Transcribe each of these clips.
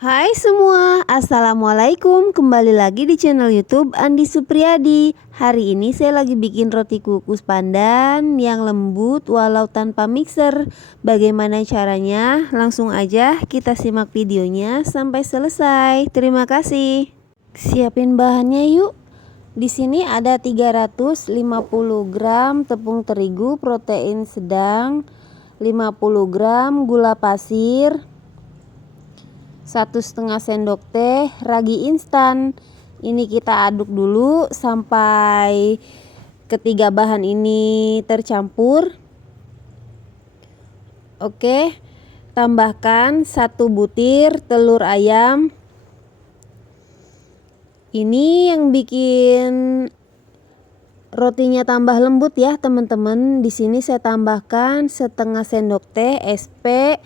Hai semua, Assalamualaikum. Kembali lagi di channel YouTube Andi Supriyadi. Hari ini saya lagi bikin roti kukus pandan yang lembut walau tanpa mixer. Bagaimana caranya? Langsung aja kita simak videonya sampai selesai. Terima kasih. Siapin bahannya yuk. Di sini ada 350 gram tepung terigu protein sedang, 50 gram gula pasir, 1,5 sendok teh ragi instan. Ini kita aduk dulu sampai ketiga bahan ini tercampur. Oke, tambahkan 1 butir telur ayam. Ini yang bikin rotinya tambah lembut ya teman-teman. Di sini saya tambahkan 1/2 sendok teh SP.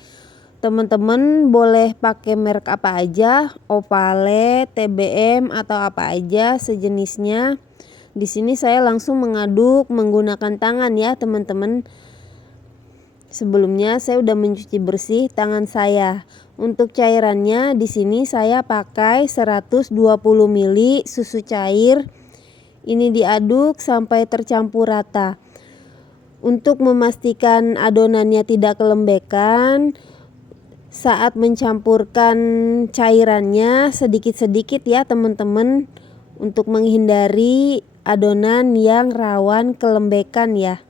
Teman-teman boleh pakai merek apa aja, Opale, TBM atau apa aja sejenisnya. Di sini saya langsung mengaduk menggunakan tangan ya teman-teman. Sebelumnya saya udah mencuci bersih tangan saya. Untuk cairannya di sini saya pakai 120 ml susu cair. Ini diaduk sampai tercampur rata. Untuk memastikan adonannya tidak kelembekan, saat mencampurkan cairannya sedikit-sedikit ya teman-teman, untuk menghindari adonan yang rawan kelembekan ya.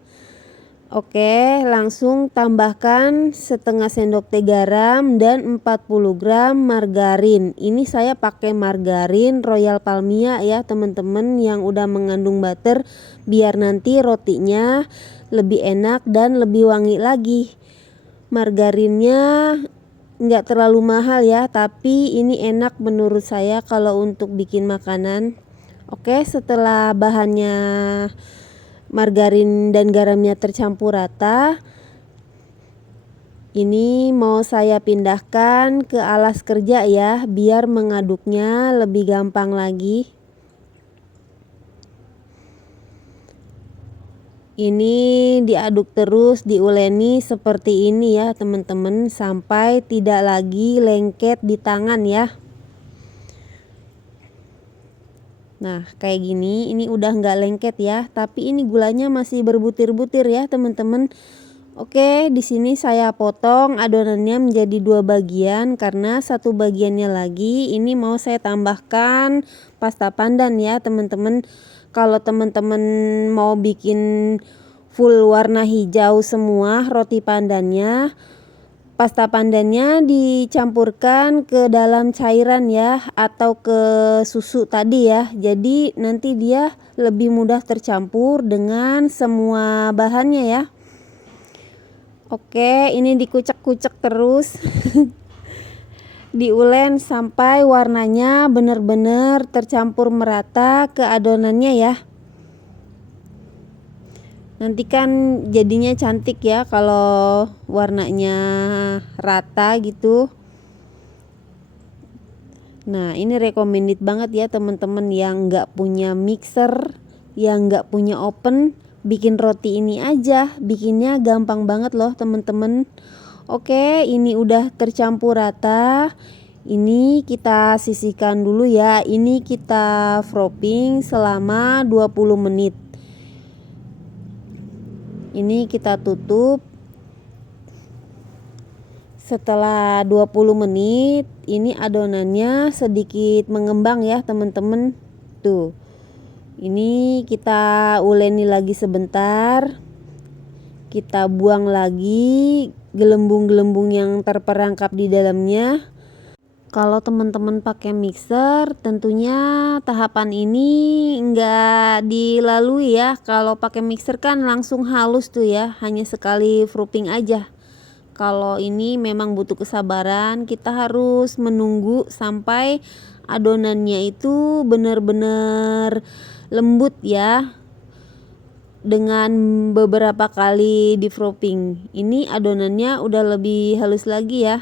Oke, langsung tambahkan 1/2 sendok teh garam dan 40 gram margarin. Ini saya pakai margarin Royal Palmia ya teman-teman, yang udah mengandung butter, biar nanti rotinya lebih enak dan lebih wangi lagi. Margarinnya nggak terlalu mahal ya, tapi ini enak menurut saya kalau untuk bikin makanan. Oke, setelah bahannya margarin dan garamnya tercampur rata, ini mau saya pindahkan ke alas kerja ya, biar mengaduknya lebih gampang lagi. Ini diaduk terus, diuleni seperti ini ya teman-teman, sampai tidak lagi lengket di tangan ya. Nah kayak gini, ini udah nggak lengket ya, tapi ini gulanya masih berbutir-butir ya teman-teman. Oke, di sini saya potong adonannya menjadi 2 bagian, karena satu bagiannya lagi ini mau saya tambahkan pasta pandan ya teman-teman. Kalau teman-teman mau bikin full warna hijau semua roti pandannya, pasta pandannya dicampurkan ke dalam cairan ya, atau ke susu tadi ya. Jadi nanti dia lebih mudah tercampur dengan semua bahannya ya. Oke, ini dikucek-kucek terus. Diulen sampai warnanya benar-benar tercampur merata ke adonannya ya. Nanti kan jadinya cantik ya kalau warnanya rata gitu. Nah ini recommended banget ya teman-teman yang nggak punya mixer, yang nggak punya oven, bikin roti ini aja, bikinnya gampang banget loh teman-teman. Oke, ini udah tercampur rata. Ini kita sisihkan dulu ya. Ini kita propping selama 20 menit. Ini kita tutup. Setelah 20 menit, ini adonannya sedikit mengembang ya teman-teman. Tuh. Ini kita uleni lagi sebentar. Kita buang lagi gelembung-gelembung yang terperangkap di dalamnya. Kalau teman-teman pakai mixer, tentunya tahapan ini enggak dilalui ya. Kalau pakai mixer kan langsung halus tuh ya, hanya sekali proofing aja. Kalau ini memang butuh kesabaran, kita harus menunggu sampai adonannya itu benar-benar lembut ya, dengan beberapa kali di proofing. Ini adonannya udah lebih halus lagi ya.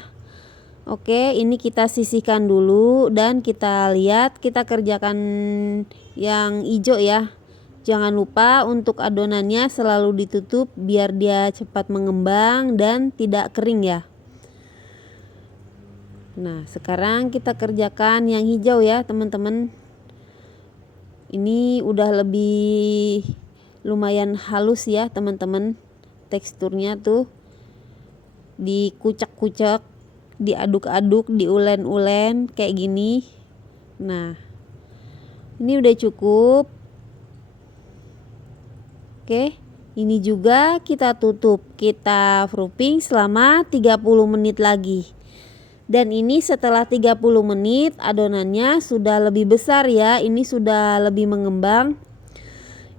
Oke, ini kita sisihkan dulu dan kita lihat, kita kerjakan yang hijau ya. Jangan lupa untuk adonannya selalu ditutup biar dia cepat mengembang dan tidak kering ya. Nah, sekarang kita kerjakan yang hijau ya teman-teman. Ini udah lebih lumayan halus ya teman-teman. Teksturnya tuh dikucek-kucek, diaduk-aduk, diulen-ulen kayak gini. Nah, ini udah cukup. Oke, ini juga kita tutup. Kita proofing selama 30 menit lagi. Dan ini setelah 30 menit adonannya sudah lebih besar ya. Ini sudah lebih mengembang.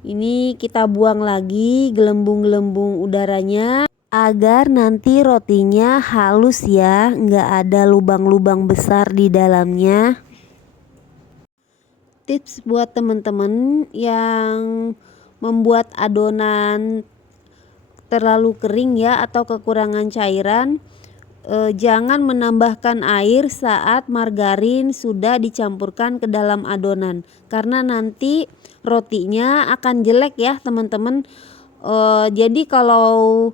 Ini kita buang lagi gelembung-gelembung udaranya agar nanti rotinya halus ya, nggak ada lubang-lubang besar di dalamnya. Tips buat teman-teman yang membuat adonan terlalu kering ya atau kekurangan cairan, jangan menambahkan air saat margarin sudah dicampurkan ke dalam adonan, karena nanti rotinya akan jelek ya teman-teman. Jadi kalau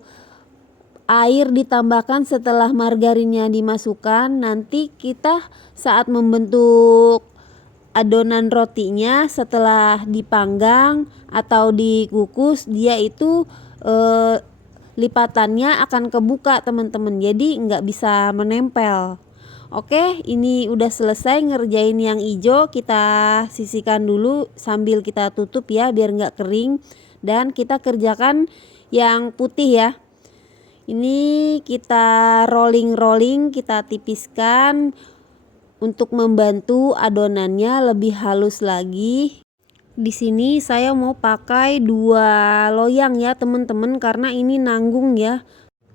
air ditambahkan setelah margarinnya dimasukkan, nanti kita saat membentuk adonan rotinya setelah dipanggang atau dikukus, dia itu lipatannya akan kebuka teman-teman, jadi nggak bisa menempel. Oke, ini udah selesai ngerjain yang hijau. Kita sisihkan dulu sambil kita tutup ya biar nggak kering, dan kita kerjakan yang putih ya. Ini kita rolling, kita tipiskan untuk membantu adonannya lebih halus lagi. Di sini saya mau pakai 2 loyang ya teman-teman, karena ini nanggung ya.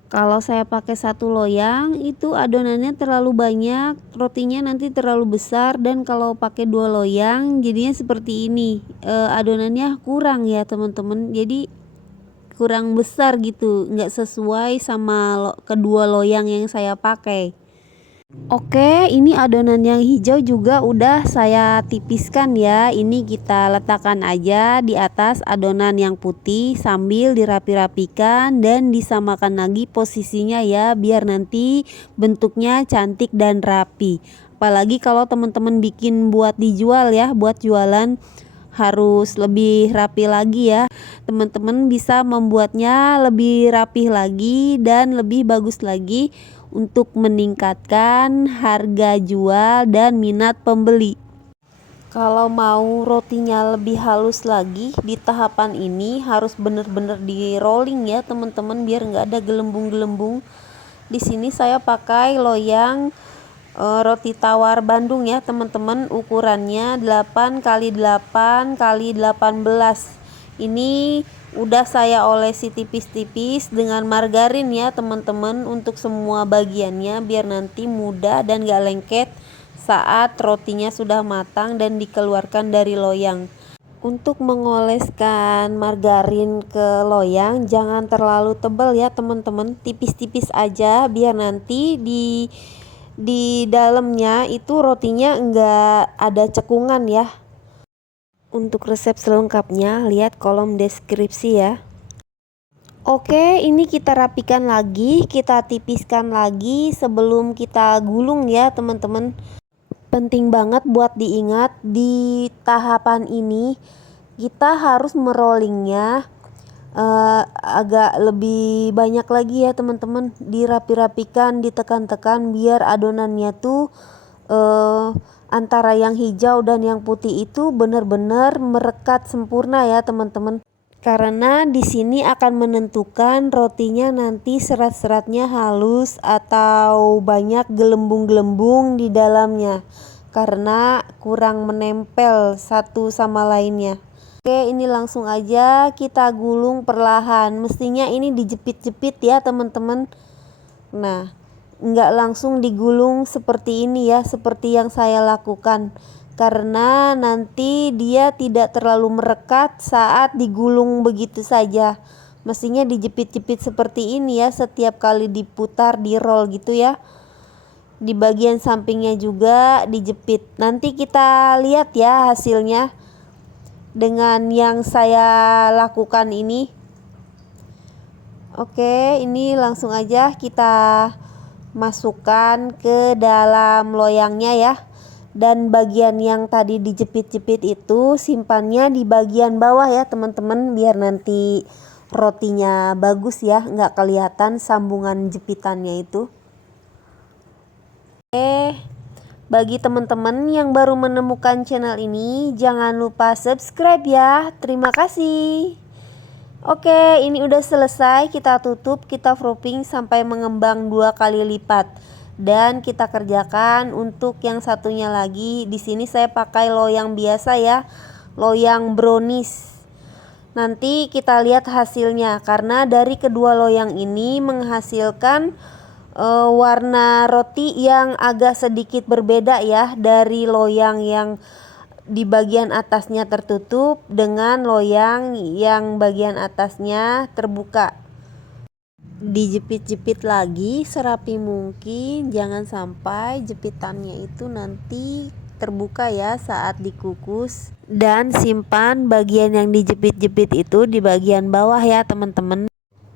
Kalau saya pakai 1 loyang itu adonannya terlalu banyak, rotinya nanti terlalu besar, dan kalau pakai 2 loyang jadinya seperti ini. Adonannya kurang ya teman-teman, jadi kurang besar gitu, nggak sesuai sama kedua loyang yang saya pakai. Oke, ini adonan yang hijau juga udah saya tipiskan ya. Ini kita letakkan aja di atas adonan yang putih sambil dirapi-rapikan dan disamakan lagi posisinya ya, biar nanti bentuknya cantik dan rapi. Apalagi kalau teman-teman bikin buat dijual ya, buat jualan, harus lebih rapi lagi ya. Teman-teman bisa membuatnya lebih rapi lagi dan lebih bagus lagi untuk meningkatkan harga jual dan minat pembeli. Kalau mau rotinya lebih halus lagi, di tahapan ini harus bener-bener di rolling ya teman-teman, biar nggak ada gelembung-gelembung. Di sini saya pakai loyang roti tawar Bandung ya teman-teman, ukurannya 8 x 8 x 18. Ini udah saya olesi tipis-tipis dengan margarin ya teman-teman untuk semua bagiannya, biar nanti mudah dan gak lengket saat rotinya sudah matang dan dikeluarkan dari loyang. Untuk mengoleskan margarin ke loyang jangan terlalu tebal ya teman-teman, tipis-tipis aja biar nanti di dalamnya itu rotinya enggak ada cekungan ya. Untuk resep selengkapnya lihat kolom deskripsi ya. Oke, ini kita rapikan lagi, kita tipiskan lagi sebelum kita gulung ya teman-teman. Penting banget buat diingat di tahapan ini kita harus merollingnya agak lebih banyak lagi ya teman-teman, dirapi-rapikan, ditekan-tekan biar adonannya tuh antara yang hijau dan yang putih itu benar-benar merekat sempurna ya teman-teman. Karena di sini akan menentukan rotinya nanti serat-seratnya halus atau banyak gelembung-gelembung di dalamnya, karena kurang menempel satu sama lainnya. Oke, ini langsung aja kita gulung perlahan. Mestinya ini dijepit-jepit ya teman-teman. Nah, nggak langsung digulung seperti ini ya, seperti yang saya lakukan, karena nanti dia tidak terlalu merekat saat digulung begitu saja. Mestinya dijepit-jepit seperti ini ya, setiap kali diputar, di roll gitu ya. Di bagian sampingnya juga dijepit. Nanti kita lihat ya hasilnya dengan yang saya lakukan ini. Oke, ini langsung aja kita masukkan ke dalam loyangnya ya. Dan bagian yang tadi dijepit-jepit itu simpannya di bagian bawah ya teman-teman, biar nanti rotinya bagus ya, nggak kelihatan sambungan jepitannya itu. Oke, bagi teman-teman yang baru menemukan channel ini, jangan lupa subscribe ya. Terima kasih. Oke, ini udah selesai. Kita tutup, kita proofing sampai mengembang 2 kali lipat. Dan kita kerjakan untuk yang satunya lagi. Di sini saya pakai loyang biasa ya, loyang brownies. Nanti kita lihat hasilnya, karena dari kedua loyang ini menghasilkan warna roti yang agak sedikit berbeda ya, dari loyang yang di bagian atasnya tertutup dengan loyang yang bagian atasnya terbuka. Dijepit-jepit lagi serapi mungkin, jangan sampai jepitannya itu nanti terbuka ya saat dikukus. Dan simpan bagian yang dijepit-jepit itu di bagian bawah ya teman-teman.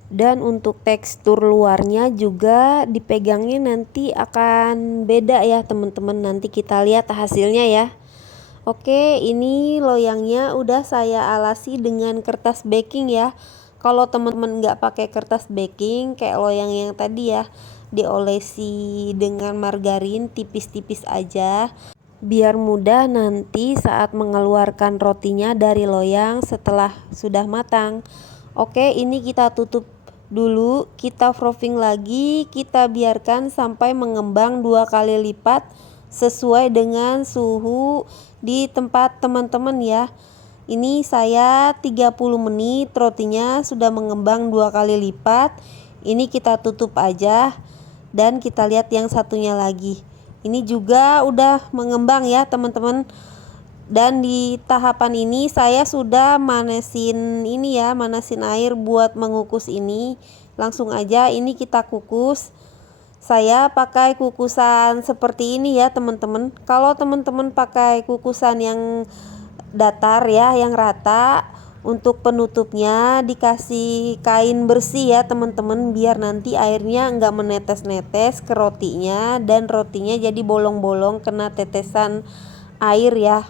Dan untuk tekstur luarnya juga dipegangnya nanti akan beda ya teman-teman, nanti kita lihat hasilnya ya. Oke, ini loyangnya udah saya alasi dengan kertas baking ya. Kalau teman-teman nggak pakai kertas baking kayak loyang yang tadi ya, diolesi dengan margarin tipis-tipis aja, biar mudah nanti saat mengeluarkan rotinya dari loyang setelah sudah matang. Oke, ini kita tutup dulu, kita proofing lagi, kita biarkan sampai mengembang 2 kali lipat sesuai dengan suhu di tempat teman-teman ya. Ini saya 30 menit, rotinya sudah mengembang 2 kali lipat. Ini kita tutup aja dan kita lihat yang satunya lagi. Ini juga udah mengembang ya teman-teman. Dan di tahapan ini saya sudah manasin ini ya, manasin air buat mengukus ini. Langsung aja ini kita kukus. Saya pakai kukusan seperti ini ya teman-teman. Kalau teman-teman pakai kukusan yang datar ya, yang rata, untuk penutupnya dikasih kain bersih ya teman-teman, biar nanti airnya enggak menetes-netes ke rotinya dan rotinya jadi bolong-bolong kena tetesan air ya.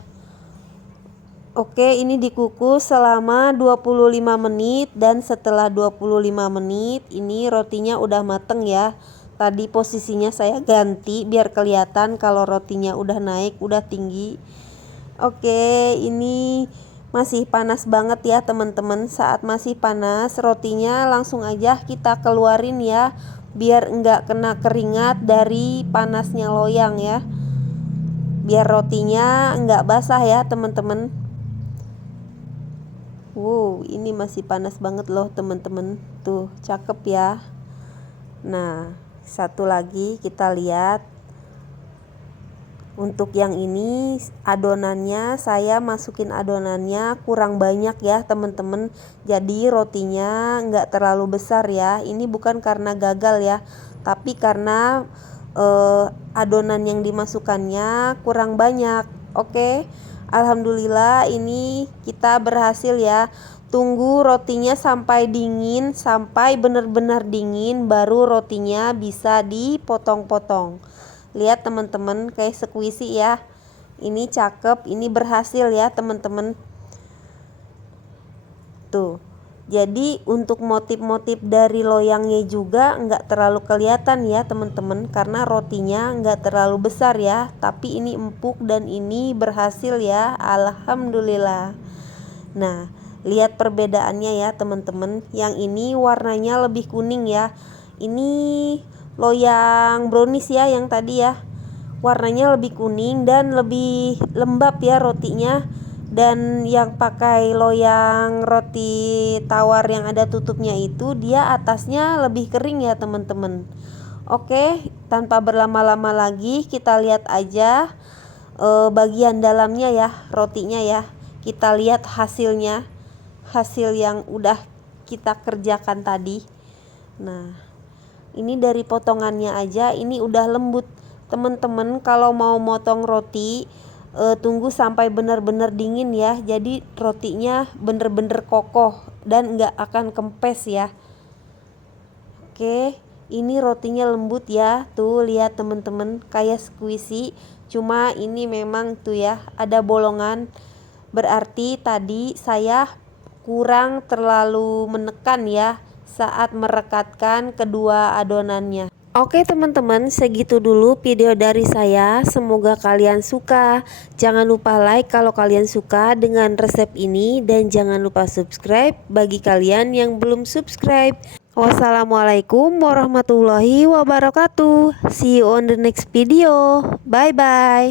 Oke, ini dikukus selama 25 menit dan setelah 25 menit ini rotinya udah mateng ya. Tadi posisinya saya ganti biar kelihatan kalau rotinya udah naik, udah tinggi. Oke, ini masih panas banget ya teman-teman. Saat masih panas, rotinya langsung aja kita keluarin ya, biar enggak kena keringat dari panasnya loyang ya, biar rotinya enggak basah ya teman-teman. Wow, ini masih panas banget loh teman-teman. Tuh, cakep ya. Nah, satu lagi kita lihat. Untuk yang ini adonannya, saya masukin adonannya kurang banyak ya teman-teman. Jadi rotinya nggak terlalu besar ya. Ini bukan karena gagal ya, tapi karena adonan yang dimasukkannya kurang banyak. Oke, alhamdulillah ini kita berhasil ya. Tunggu rotinya sampai dingin, sampai benar-benar dingin, baru rotinya bisa dipotong-potong. Lihat teman-teman, kayak squishy ya. Ini cakep, ini berhasil ya teman-teman. Tuh. Jadi untuk motif-motif dari loyangnya juga nggak terlalu kelihatan ya teman-teman, karena rotinya nggak terlalu besar ya. Tapi ini empuk dan ini berhasil ya, alhamdulillah. Nah, lihat perbedaannya ya teman-teman. Yang ini warnanya lebih kuning ya. Ini loyang brownies ya, yang tadi ya warnanya lebih kuning dan lebih lembab ya rotinya. Dan yang pakai loyang roti tawar yang ada tutupnya itu, dia atasnya lebih kering ya teman-teman. Oke, tanpa berlama-lama lagi kita lihat aja bagian dalamnya ya, rotinya ya. Kita lihat hasilnya, hasil yang udah kita kerjakan tadi. Nah, ini dari potongannya aja ini udah lembut teman-teman. Kalau mau motong roti tunggu sampai benar-benar dingin ya, jadi rotinya bener-bener kokoh dan nggak akan kempes ya. Oke, Ini rotinya lembut ya, tuh lihat temen-temen, kayak squishy. Cuma ini memang tuh ya, ada bolongan. Berarti tadi saya kurang terlalu menekan ya saat merekatkan kedua adonannya. Oke teman-teman, segitu dulu video dari saya. Semoga kalian suka. Jangan lupa like kalau kalian suka dengan resep ini, dan jangan lupa subscribe bagi kalian yang belum subscribe. Wassalamualaikum warahmatullahi wabarakatuh. See you on the next video. Bye bye.